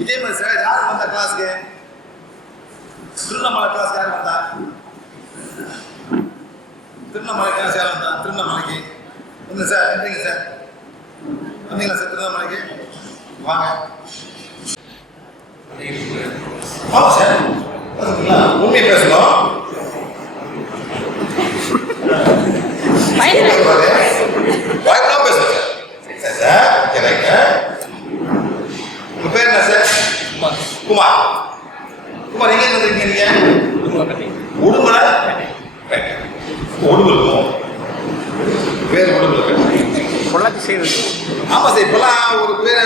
இதே மாதிரி சார் யார் வந்தா கிளாஸ்க்கு? திருவண்ணாமலை கிளாஸ் யார் வந்தா? திருவண்ணாமலை கிளாஸ் யார் வந்தா? திருவண்ணாமலைக்கு வந்து சார் வந்தீங்க சார், வந்தீங்களா சார் திருவண்ணாமலைக்கு? வாங்க. ஆமாம் சார், உண்மையை பேசணும். வாய்ப்பெல்லாம் பேசுங்க சார். சார் எனக்கு உங்க பேர் என்ன சார்? குமார். குமார் எங்க வந்துருக்கீங்க நீங்க? உடுமலை. உடுமலுக்கும் பேர் உடுமலை பொள்ளாச்சி சைடு. ஆமா சார், இப்பெல்லாம் ஒரு பேரை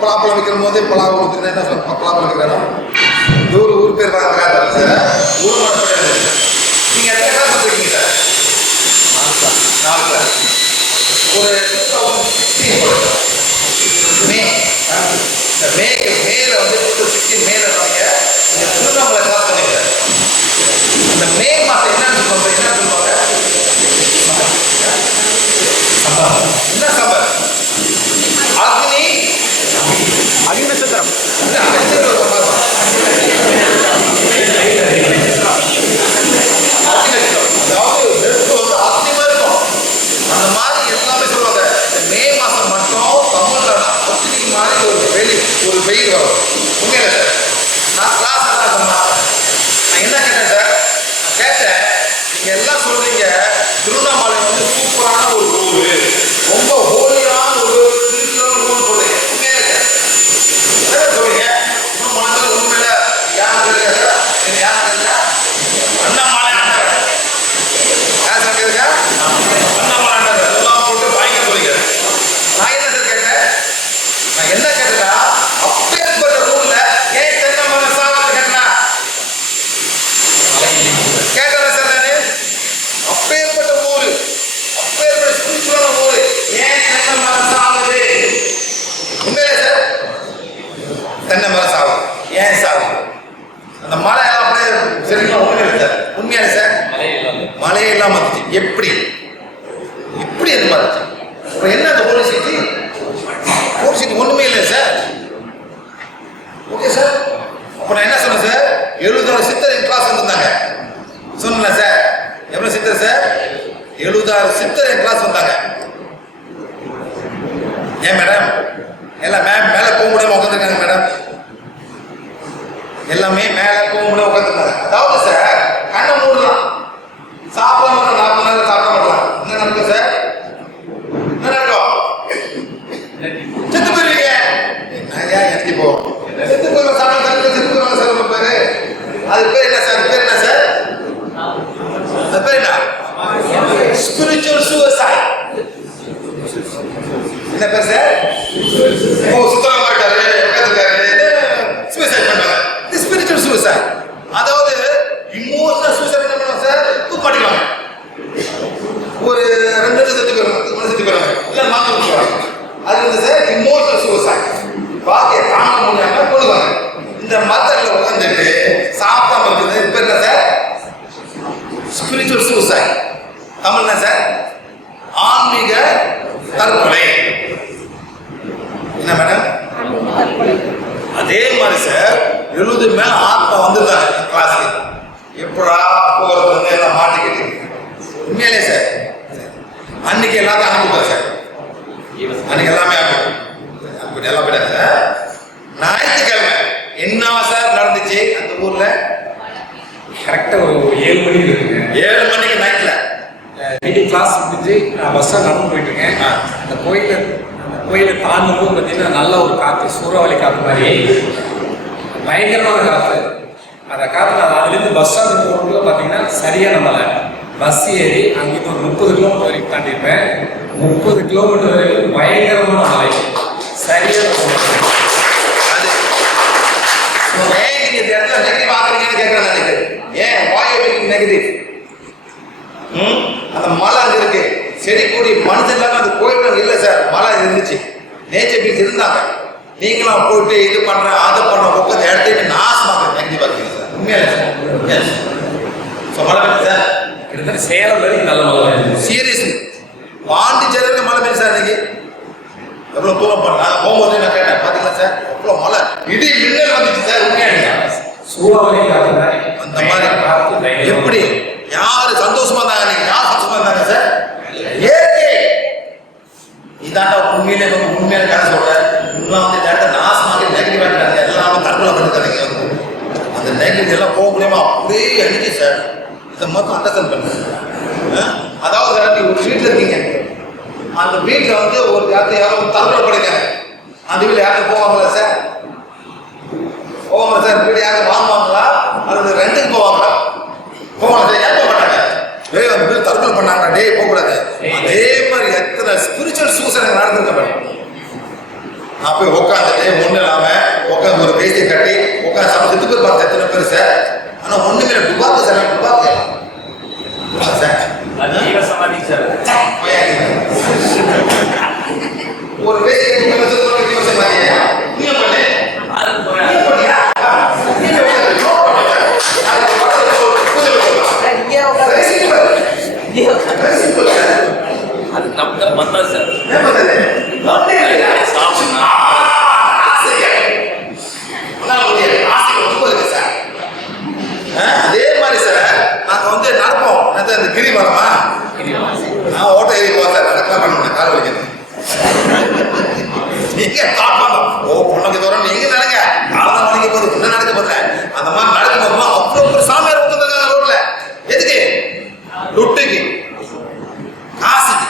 பலாப்பழம் வைக்கிற போது பலாப்பழம் வைக்கிறது என்ன சார்? பலாப்பழம் வைக்கிறோம். ஊர் பேர் பார்க்கறாங்க சார். உடுமலை. நீங்க எத்தனை கிளாஸ் வந்துருக்கீங்க சார்? 4 கிளாஸ். ஒரு 2016 மேல வந்து 2016 மேல நீங்க திருவண்ணாமலை கிளாஸ் பண்ணீங்க. அந்த மே மாசம் என்ன சொல்லுவாங்க? என்ன சம்பர்? அக்னி நட்சத்திரம். அந்த மாதிரி எல்லாமே சொல்லுவாங்க. மே மாசம் மட்டும் தமிழ்ல மாதிரி ஒரு வெயில் வரும். உண்மையில சார் நான் கிளாஸ் நான் என்ன கேட்டேன் சார்? கேட்டேன், நீங்க எல்லாம் சொல்றீங்க திருவண்ணாமலை வந்து சூப்பரான ஒரு ஊர், ரொம்ப ஹோலியான ஒரு ஸ்பிரிச்சுவல் ஊர் சொல்றீங்க. உண்மையில சார் சொல்றீங்க. உண்மையில யார் கேட்க அண்ணாமலை யார் கேட்க அண்ணாமலை எல்லாம் போட்டு பயங்கர சொல்றீங்க. நான் என்ன சார் கேட்டேன்? நான் என்ன கேட்டா அப்பேற்பட்ட ஊர்ல ஏன் தென்னை மரம் சாகுது கேட்டா கேட்கல சார். நானு அப்பேற்பட்ட ஊரு, அப்பேற்பட்ட ஸ்பிரிச்சுவலான ஊரு, ஏன் தென்னை மரம் சாகுது? உண்மையிலே சார் தென்னை மரம் சாகுது. ஏன் சாகுது? அந்த மழை எல்லாம் அப்படியே சரிங்களா? உண்மையிலே சார் உண்மையாலே சார் மழையே இல்லாம வந்துச்சு. எப்படி இப்படி எது மாதிரி இப்போ என்ன அந்த போலீஸ் சீட்டு ஒண்ணுமே இல்லை சார். Okay sir. அப்ப நான் என்ன சொன்னேன் சார்? 76 சித்தர் என் கிளாஸ் வந்திருந்தாங்க சொன்னல சார். எவ்வளவு சித்தர் சார்? 76 சித்தர் என் கிளாஸ் வந்தாங்க. ஏன் மேடம் எல்லாம் மேல போக முடியாம உட்காந்துருக்காங்க மேடம். எல்லாமே மேல போக முடியாம உட்காந்துருக்காங்க. அதாவது சார் கண்ணை மூடலாம், சாப்பிடாம 4 மணி நேரம் சாப்பிட மாட்டலாம். என்ன நடக்கும் சார்? என்ன நடக்கும்? செத்து போயிருவீங்க. எனக்கு இப்போ செத்து போய் சாப்பிட செத்து போய் சார் உங்க பேரு. அது பேர் என்ன சார்? பேர் என்ன சார்? அது பேர் என்ன? Spiritual suicide. என்ன பேர் சார்? ஓ சுத்தமா மாட்டாரு உட்காந்துருக்காரு சூசைட் பண்றாங்க. இது ஸ்பிரிச்சுவல் சூசைட். அதாவது இமோஷனல் சூசைட் என்ன பண்ணுவாங்க சார்? தூக்கமாட்டிடுவாங்க. ஒரு 2 நிமிஷம் செத்து போயிருவாங்க, இல்லை மாற்ற விட்டுருவாங்க. அது வந்து சார் இமோஷனல் சூசைட். வாக்கிய தாங்க முடியாம கொள்ளுவாங்க. இந்த மதத்தில் உட்காந்துட்டு சாப்பிடாம இருக்குது பேர் என்ன சார்? Spiritual suicide. தமிழ் என்ன சார்? ஆன்மீக தற்கொலை. என்ன மேடம்? அதே மாதிரி சார் 70 மேல ஆத்மா வந்துருந்தாங்க கிளாஸ்க்கு. எப்படா போறது எல்லாம் மாட்டிக்கிட்டு உண்மையிலே சார் அன்னைக்கு எல்லாத்தையும் அனுப்பிவிட்டார் சார். அன்னைக்கு எல்லாமே அப்படி எல்லாம் போயிட்டாங்க சார். ஞாயிற்றுக்கிழமை என்ன சார் நடந்துச்சு அந்த ஊர்ல? கரெக்டாக ஒரு 7 மணி இருக்குங்க. 7 மணிக்கு நைட்ல மீட்டிங் கிளாஸ் முடிஞ்சு நான் பஸ்ஸாக நடந்து போயிட்டு இருக்கேன். அந்த கோயிலை தாண்டும்போது பார்த்தீங்கன்னா நல்ல ஒரு காற்று, சூறாவளி காற்று மாதிரி பயங்கரமான காற்று. அந்த காற்று நான் அதுலேருந்து பஸ் ஸ்டாண்ட் போகிறதுக்குள்ள பார்த்தீங்கன்னா சரியாக நம்மளை பஸ் ஏறி அங்கிருந்து ஒரு 30 கிலோமீட்டர் வரைக்கும் தாண்டியிருப்பேன். 30 கிலோமீட்டர் வரைக்கும் பயங்கரமான மலை. சரியாக அது ஏன் நீங்க இந்த இடத்துல நெகட்டிவ் ஆகுறீங்கன்னு கேட்கறேன் நினைக்கிறேன். ஏன் வாயு நெகட்டிவ்? அந்த மலை அங்கே இருக்கு, செடி கொடி மனுஷன் இல்லாமல் அந்த கோயில் இல்லை சார். மலை இருந்துச்சு, நேச்சர் பீச் இருந்தாங்க. நீங்களும் போயிட்டு இது பண்றேன் அது பண்ண உட்காந்து இடத்தையும் நாசமாக நெகட்டிவ் பார்த்தீங்க சார். உண்மையில சார் ஸோ மழை பெய்யுது சார். கிட்டத்தட்ட சேலம் வரைக்கும் நல்ல மழை. சீரியஸ்லி பாண்டிச்சேரியில் மழை பெய்யுது சார். இன்னைக்கு எவ்வளோ தூரம் பண்ண போகும்போது நான் கேட்டேன் பார்த்தீங்க பாத்தீங்களா சார்? அவ்வளோ மழை, இடி மின்னல் வந்துச்சு சார். உண்மையாங்க சூறாவளி காத்து அந்த மாதிரி எப்படி யாரு சந்தோஷமா இருந்தாங்க? நீங்க யார் சந்தோஷமா இருந்தாங்க சார்? ஏகே இதாண்டா உண்மையிலே உண்மையான கதை சொல்றேன். இன்னும் வந்து நேரத்தை நாசமாக நெகட்டிவ் ஆகிட்டாங்க. எல்லாம் தற்கொலை பண்ணிருக்காங்க. அந்த நெகட்டிவ் எல்லாம் போக முடியாம அப்படியே அடிச்சு சார். இதை மட்டும் அண்டர்ஸ்டாண்ட் பண்ணுங்க. அதாவது சார், நீங்க ஒரு வீட்டில் இருக்கீங்க. அந்த வீட்டில் வந்து ஒரு யாரும் தற்கொலை பண்ணிருக்காங்க. அந்த வீட்டில் யாரும் போவாங்களா சார்? போவாங்க சார். வீடு யாரும் வாங்குவாங்களா அல்லது ரெண்டுக்கு போவாங்களா? போவாங்க சார். ஏன் போக மாட்டாங்க? அந்த வீடு தற்கொலை பண்ணாங்க, டே போகக்கூடாது. அதே மாதிரி எத்தனை ஸ்பிரிச்சுவல் சூசைட் நடந்திருக்க. நான் போய் உட்காந்துட்டு ஒன்றும் இல்லாமல் உட்காந்து ஒரு வேஸ்டியை கட்டி உட்காந்து சமைச்சு பேர் பார்த்து எத்தனை பேர் சார். ஆனால் ஒன்றுமே டுபாக்கு சார். டுபாக்கு சார் ஒரு வேஸ்டி அது நம்ம வந்தா சார் அதே மாதிரி சார் நாங்கள் வந்து நடப்போம். அந்த கிரிவலமா நான் ஓட்ட ஏறி போவேன் சார். நடக்கலாம் பண்ண முடியும், கால் வலிக்கிறது. நீங்க ஸ்டார்ட் பண்ணோம். ஓ பொண்ணுக்கு தூரம் நீங்க நடங்க, காலம் வலிக்க போது பொண்ணு நடக்க போதுல. அந்த மாதிரி நடக்கும் போதுமா அவ்வளோ ஒரு சாமியார் உட்காந்துருக்காங்க ரோட்ல. எதுக்கு? லுட்டுக்கு, காசுக்கு.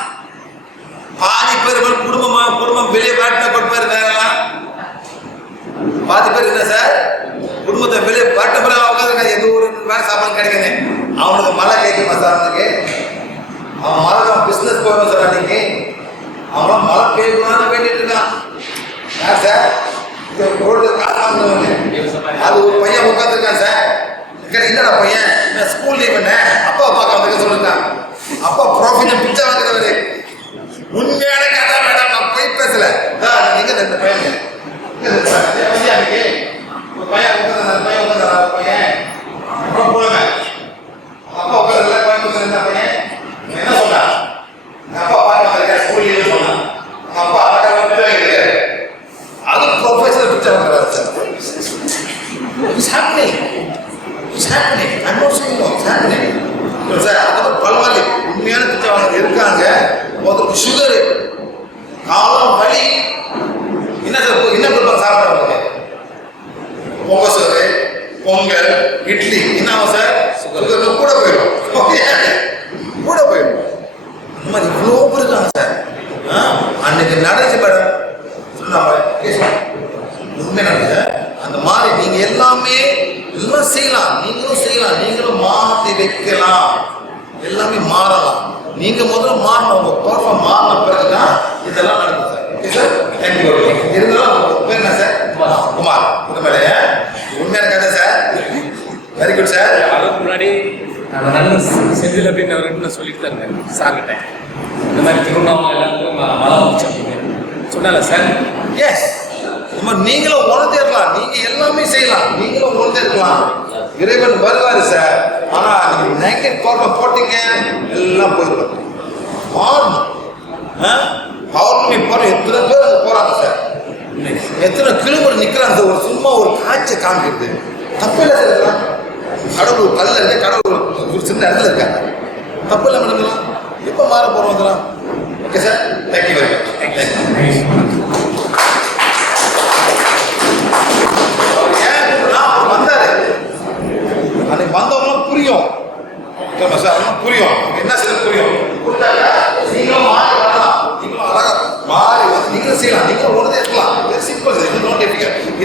பாதி பேர் குடும்பம் வெளியே வாட்டின கொண்டு போயிருந்தாங்கலாம். பாதி பேர் என்ன சார், குடும்பத்தை வெளியே வாட்டின பிறகு உட்காந்துருக்காங்க. எந்த ஒரு வேலை சாப்பாடு கிடைக்குது. அவனுக்கு மழை கேட்குமா சார்? அவனுக்கு அவன் மழை பிஸ்னஸ் போகணும் சார். அன்னைக்கு அவன் மழை பெய்யணும்னு வேண்டிட்டு இருக்கான். யார் சார்? ரோடு காசு. அது ஒரு பையன் உட்காந்துருக்கான் சார். என்னடா பையன், நான் ஸ்கூல் லீவ் பண்ணேன், அப்பா பார்க்க வந்துக்க சொல்லிருக்கான். அப்பா ப்ராஃபிட் பிச்சை வாங்குறவரு. உண்மையான கதை வேண்டாம், நான் போய் பேசல. நீங்க இந்த பையன் ஒரு பையன் உட்காந்து பையன் அப்புறம் போடுங்க. அப்பா உட்காந்து பையன் பையன் என்ன சொன்னா? அப்பா பார்க்க ஸ்கூல் லீவ் சொன்னான். அப்பா இருக்காரு. அது ப்ரொஃபஷனல் பிச்சை வாங்குறாரு sir. It's happening. It's happening. I'm not saying no. It's happening. Sir அது பல்வாலி உண்மையான பிச்சை வாங்க இருக்காங்க. ஒருத்தருக்கு சுகரு, காலம் வலி. என்ன சார் என்ன கொடுப்பாங்க சாப்பிட்றவங்களுக்கு? பொங்கல் சோறு, பொங்கல், இட்லி. என்ன சார்? சுகர் கூட போயிடும். கூட போயிடும். அந்த மாதிரி இவ்வளோ பேர் இருக்காங்க சார். அன்னைக்கு நடந்துச்சு மேடம் சொன்னாங்க. உண்மை நடக்குது. அந்த மாதிரி நீங்க எல்லாமே எல்லாம் செய்யலாம். நீங்களும் செய்யலாம். நீங்களும் மாற்றி வைக்கலாம். எல்லாமே மாறலாம். நீங்க முதல்ல மாறணும். உங்க பர்ஃபார்ம் மாறின பிறகுதான் இதெல்லாம் நடக்கும் சார். Okay sir, thank you. இருந்தாலும் பேர் என்ன சார்? குமார். இந்த மாதிரி உண்மையான கதை சார். Very good sir. அதுக்கு முன்னாடி நான் செந்தில் அப்படின்னு அவர்கிட்ட சொல்லிட்டு தான் இருந்தேன் சார்கிட்ட. இந்த மாதிரி திருவண்ணாமலை எல்லாருக்கும் மழை வந்துச்சு அப்படின்னு சொன்னால சார். எஸ், நீங்களும் உணர்ந்தேறலாம். நீங்க எல்லாமே செய்யலாம். நீங்களும் உணர்ந்தேறலாம். இறைவன் வருவாரு சார். ஆனா நீங்க நெகட்டிவ் ப்ராப்ளம் போட்டீங்க, எல்லாம் போயிடும். மாறணும். பௌர்ணமி போற எத்தனை பேர் அங்கே போறாங்க சார். எத்தனை கிலோமீட்டர் நிக்கிறாங்க. ஒரு சும்மா ஒரு காட்சி காமிக்கிறது தப்பு இல்லை சார். கடவுள் கல்ல இருக்க, கடவுள் ஒரு சின்ன இடத்துல இருக்காங்க. தப்பு இல்லை மேடம். எப்போ மாற போறோம் இதெல்லாம்? Okay sir, thank you very much. வந்தாரு அன்னைக்கு வந்தவங்களும் புரியும் சார். புரியும் என்ன சார் புரியும். நீங்களும் மாறி வரலாம். நீங்களும் அழகா மாறி வந்து நீங்களும் செய்யலாம். நீங்களும் ஒன்றே இருக்கலாம். சிம்பிள். இது நோ டிஃபிகல்ட்.